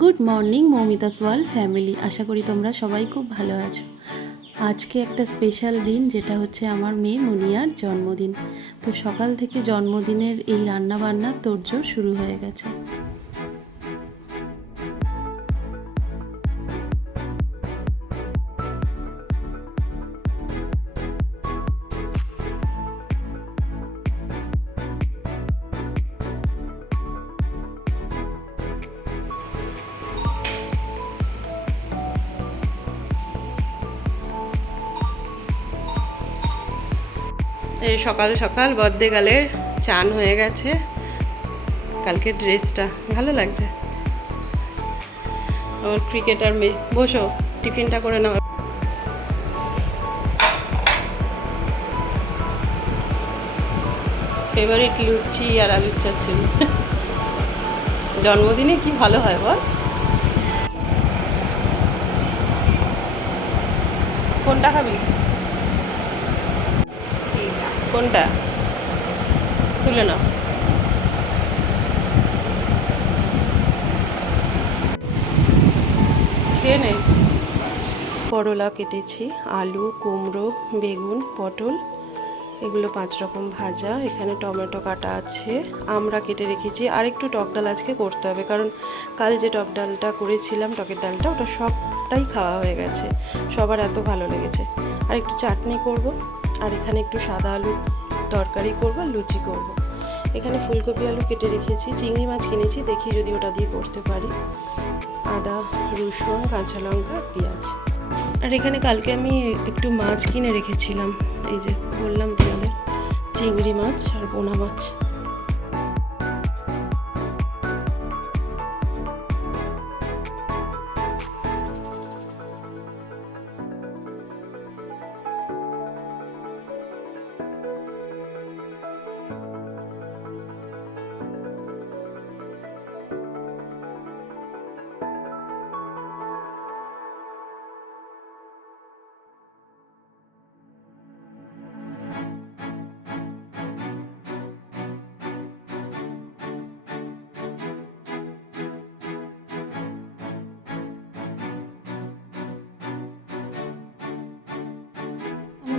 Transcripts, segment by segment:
Good morning Moumita's world family আশা করি তোমরা সবাই খুব ভালো আছো। আজকে একটা স্পেশাল দিন, যেটা হচ্ছে আমার মেয়ে মুনিয়ার জন্মদিন। তো সকাল থেকে জন্মদিনের এই রান্নাবান্নার তোড়জোড় শুরু হয়ে গেছে। এই সকাল সকাল বদ্দে গালে চান হয়ে গেছে। কালকে ড্রেসটা ভালো লাগছে। আমার ক্রিকেটার মেয়ে, বসো, টিফিনটা করে নাও। ফেভারিট লুচি আর আলুর চচ্চড়ি। জন্মদিনে কি ভালো হয় বল? কোনটা খাবি? কোনটা? তুলে নাও। খেয়ে নে। করলা কেটেছি, আলু, কুমড়ো, বেগুন, পটল, এগুলো পাঁচ রকম ভাজা। এখানে টমেটো কাটা আছে। আমরা কেটে রেখেছি। আর একটু টক ডাল আজকে করতে হবে, কারণ কাল যে টক ডালটা করেছিলাম, টকের ডালটা, ওটা সবটাই খাওয়া হয়ে গেছে। সবার এত ভালো লেগেছে। আর একটু চাটনি করব। আর এখানে একটু সাদা আলু তরকারি করব, আর লুচি করব। এখানে ফুলকপি আলু কেটে রেখেছি, চিংড়ি মাছ কিনেছি, দেখি যদি ওটা দিয়ে করতে পারি। আদা, রসুন, কাঁচা লঙ্কা পেঁয়াজ। আর এখানে কালকে আমি একটু মাছ কিনে রেখেছিলাম, এই যে বললাম তোমাদের, চিংড়ি মাছ আর পোনা মাছ।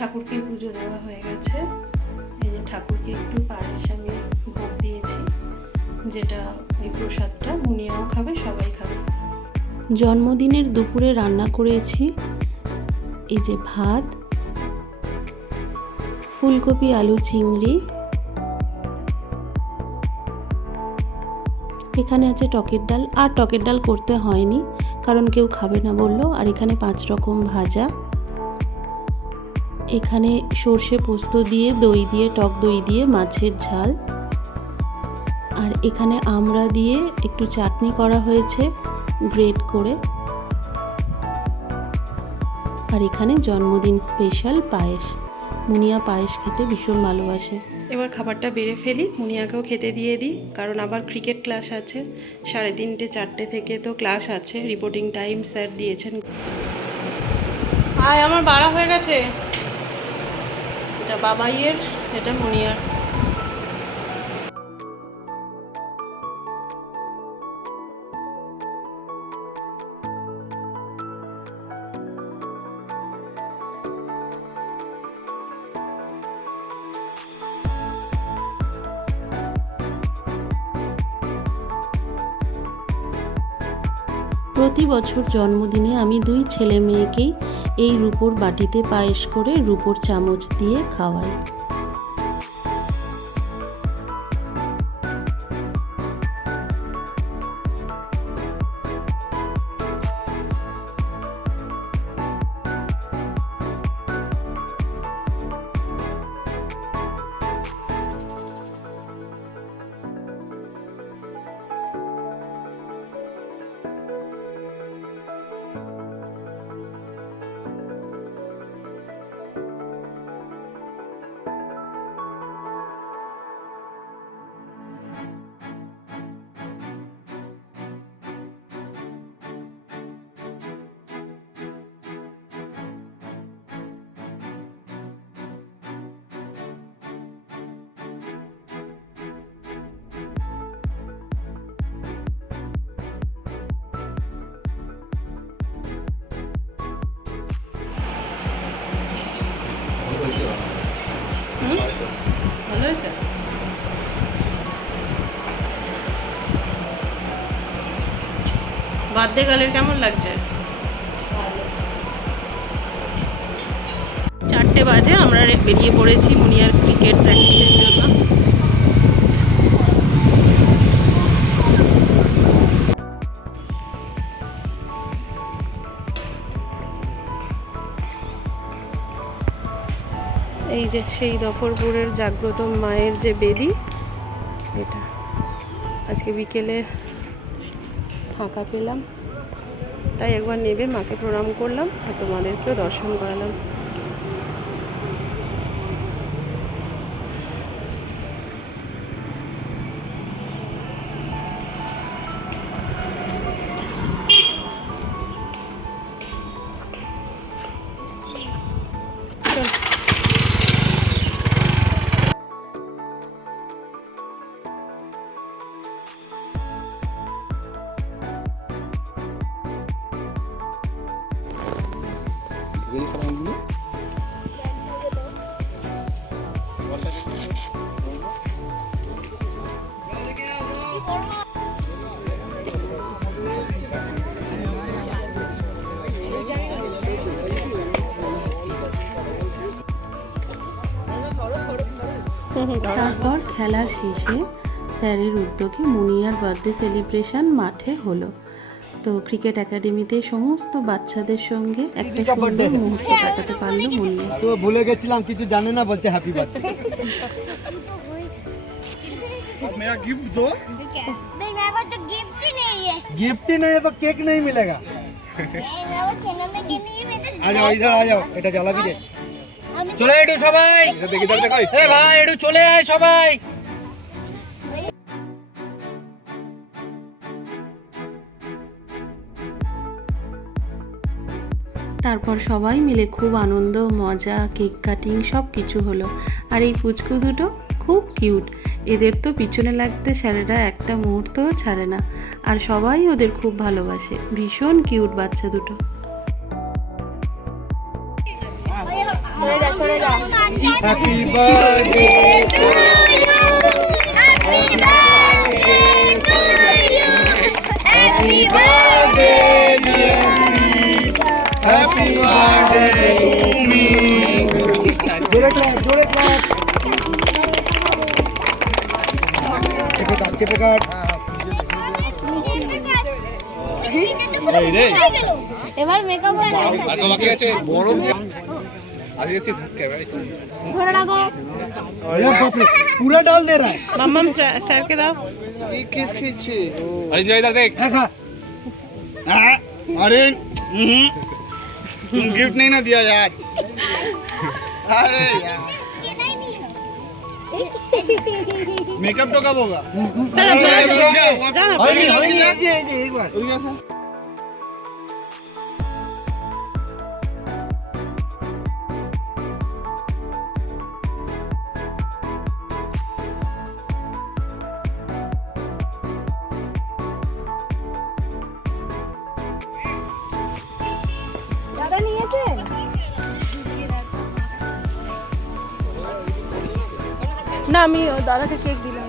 ঠাকুরকে পুজো দেওয়া হয়ে গেছে। এই যে ঠাকুরকে একটু পায়েস আমি ভোগ দিয়েছি, যেটা এই প্রসাদটা মুনিয়াও খাবে, সবাই খাবে। জন্মদিনের দুপুরে রান্না করেছি এই যে ভাত, ফুলকপি, আলু, চিংড়ি। এখানে আছে টকের ডাল, আর টকের ডাল করতে হয়নি, কারণ কেউ খাবে না বলল। আর এখানে পাঁচ রকম ভাজা। এখানে সর্ষে পোস্ত দিয়ে দই দিয়ে টক দই দিয়ে মাছের ঝাল। আর এখানে আমড়া দিয়ে একটু চাটনি করা হয়েছে গ্রেট করে। আর এখানে জন্মদিন স্পেশাল পায়েস। মুনিয়া পায়েস খেতে ভীষণ ভালোবাসে। এবার খাবারটা বেড়ে ফেলি। মুনিয়াকেও খেতে দিয়ে দিই কারণ আবার ক্রিকেট ক্লাস আছে। সাড়ে তিনটে চারটে থেকে তো ক্লাস আছে। রিপোর্টিং টাইম স্যার দিয়েছেন। আয় আমার বাড়া হয়ে গেছে। এটা বাবাইয়ের এটা মুনিয়ার। প্রতি বছর জন্মদিনে আমি দুই ছেলে মেয়েকেই এই রুপোর বাটিতে পায়েস করে রুপোর চামচ দিয়ে খাওয়াই ভালো হয়েছে? বার্থডে গালের কেমন লাগছে? চারটে বাজে, আমরা বেরিয়ে পড়েছি মুনিয়ার ক্রিকেট প্র্যাকটিসের জন্য। এই যে সেই দফরপুরের জাগ্রত মায়ের যে বেদি, এটা। আজকে বিকেলে ফাঁকা পেলাম, তাই একবার নেবে, মাকে প্রণাম করলাম আর তোমাদেরকেও দর্শন করালাম। তারপর খেলার শেষে স্যারের উদ্যোগে মুনিয়ার বার্থডে সেলিব্রেশন মাঠে হলো তো ক্রিকেট একাডেমিতে সমস্ত বাচ্চাদের সঙ্গে একটা সুন্দর মুহূর্ত কাটাতে পারলো মুনিয়া তো ভুলে গেছিলাম কিছু জানে না বলছে হ্যাপি বার্থডে मेरा गिफ्ट दो नहीं मेरे पास तो गिफ्ट ही नहीं है गिफ्ट ही नहीं है तो केक नहीं मिलेगा मेरे पास खेलने के लिए मैं तो आ जाओ इधर आ जाओ এটা জ্বালাবি রে আমি চলে একটু সবাই। দেখি দেখি দেখো এ ভাই একটু চলে আয় সবাই। তারপর সবাই মিলে খুব আনন্দ মজা কেক কাটিং সব কিছু হলো। আর এই পুচকু দুটো খুব কিউট। এদের তো পিছনে লাগতে স্যারেরা একটা মুহূর্তও ছাড়ে না। আর সবাই ওদের খুব ভালোবাসে। ভীষণ কিউট বাচ্চা দুটো। সরে যা সরে যা happy birthday happy birthday happy birthday to me জোরে ক্লাপ জোরে ক্লাপ চেপে কাট চেপে কাট এবার মেকআপ হয়ে গেছে আর বাকি আছে বড় अरे बाप पूरा डाल दे रहा है। मम्मम सर के दाओ ये किस खींच अरे जय इधर देख। खा अरे हम्म, गिफ्ट नहीं ना दिया यार। अरे मेकअप तो कब होगा? सर एक बार। না আমি দাদাকে কেক দিলাম।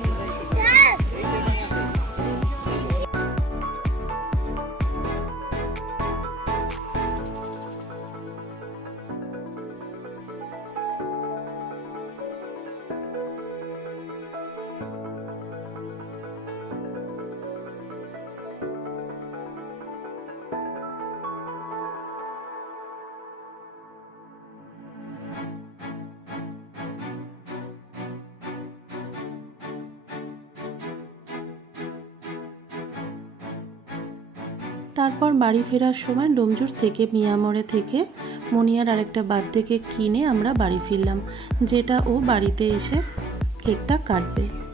তারপর বাড়ি ফেরার সময় ডোমজুর থেকে মিয়ামরে থেকে মনিয়ার আরেকটা বার্থডে কেক কিনে আমরা বাড়ি ফিরলাম, যেটা ও বাড়িতে এসে কেকটা কাটবে।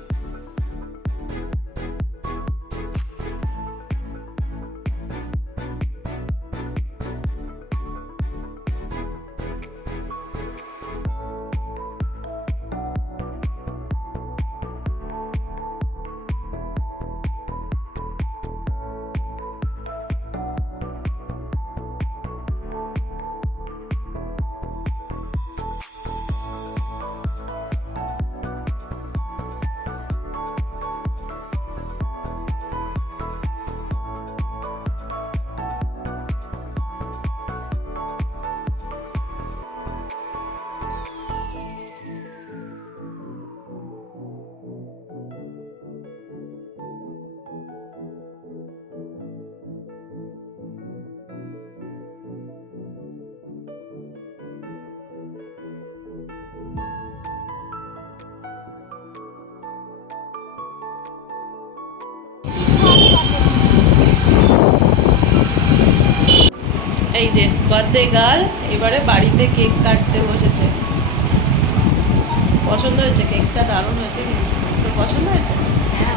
এই যে বার্থডে গার্ল এবারে বাড়িতে কেক কাটতে বসেছে। পছন্দ হয়েছে? কেকটা দারুণ হয়েছে কিন্তু। পছন্দ হয়েছে? হ্যাঁ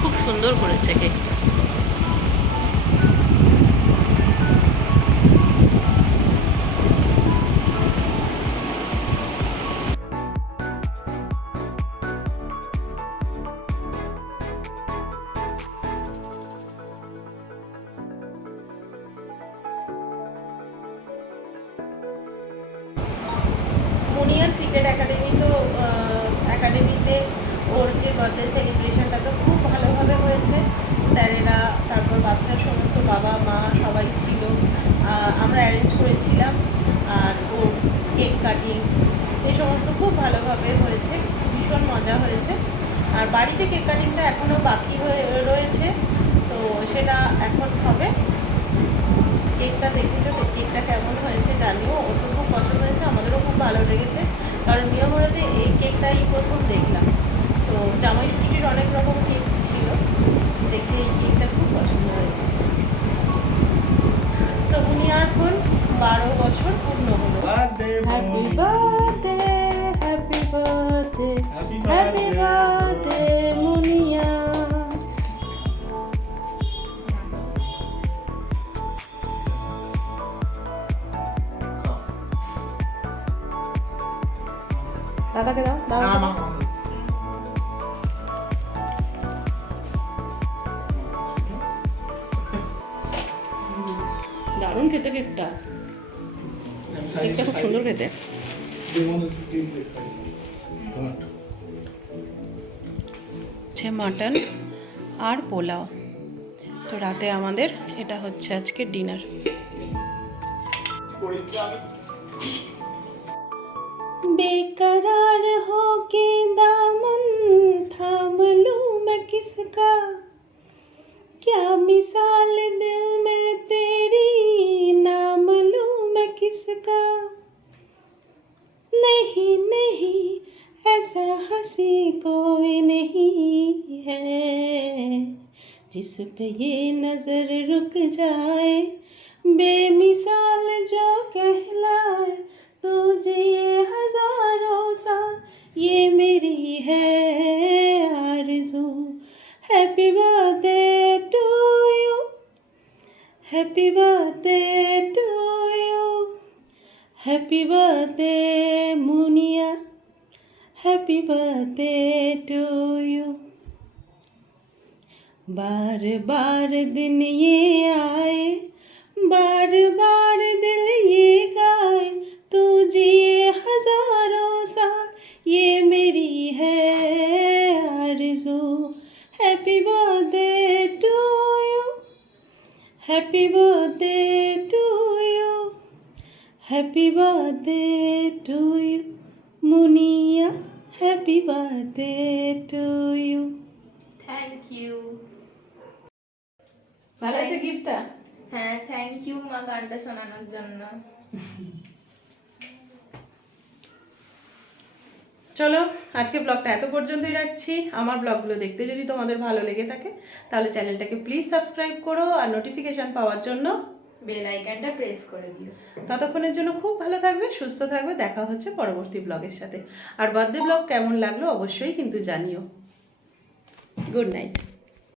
খুব সুন্দর করেছে কেকটা আমরা অ্যারেঞ্জ করেছিলাম। আর ওর কেক কাটিং এই সমস্ত খুব ভালোভাবে হয়েছে, ভীষণ মজা হয়েছে। আর বাড়িতে কেক কাটিংটা এখনও বাকি হয়ে, রয়েছে। তো সেটা এখন হবে। কেকটা দেখেছ কেকটা কেমন হয়েছে জানিও। ওর তো খুব পছন্দ হয়েছে, আমাদেরও খুব ভালো লেগেছে। কারণ নিয়মরাতে এই কেকটাই প্রথম দেখলাম 따라. দারুণ খেতে কেকটা। কেকটা খুব সুন্দর খেতে। হচ্ছে মাটন আর পোলাও। তো রাতে আমাদের এটা হচ্ছে আজকে ডিনার। বেকারা किसका क्या मिसाल दिल में तेरी नाम लूँ मैं किसका? नहीं नहीं, ऐसा हँसी कोई नहीं है। जिस पे ये नज़र रुक जाए, बेमिसाल जो कहलाए happy birthday Muniya happy birthday to you बार बार दिन ये आए बार बार दिल ये गाए तू जिए हजारों साल ये मेरी है आरज़ू happy birthday to you happy birthday to you happy গিফটটা হ্যাঁ থ্যাংক ইউ মা গানটা শোনানোর জন্য। চলো আজকে ব্লগটা এত পর্যন্তই রাখছি। আমার ব্লগগুলো দেখতে যদি তোমাদের ভালো লেগে থাকে তাহলে চ্যানেলটাকে প্লিজ সাবস্ক্রাইব করো আর নোটিফিকেশান পাওয়ার জন্য বেল আইকনটা প্রেস করে দিও। ততক্ষণের জন্য খুব ভালো থাকবে সুস্থ থাকবে দেখা হচ্ছে পরবর্তী ব্লগের সাথে। আর বার্থডে ব্লগ কেমন লাগল অবশ্যই কিন্তু জানিও। Good night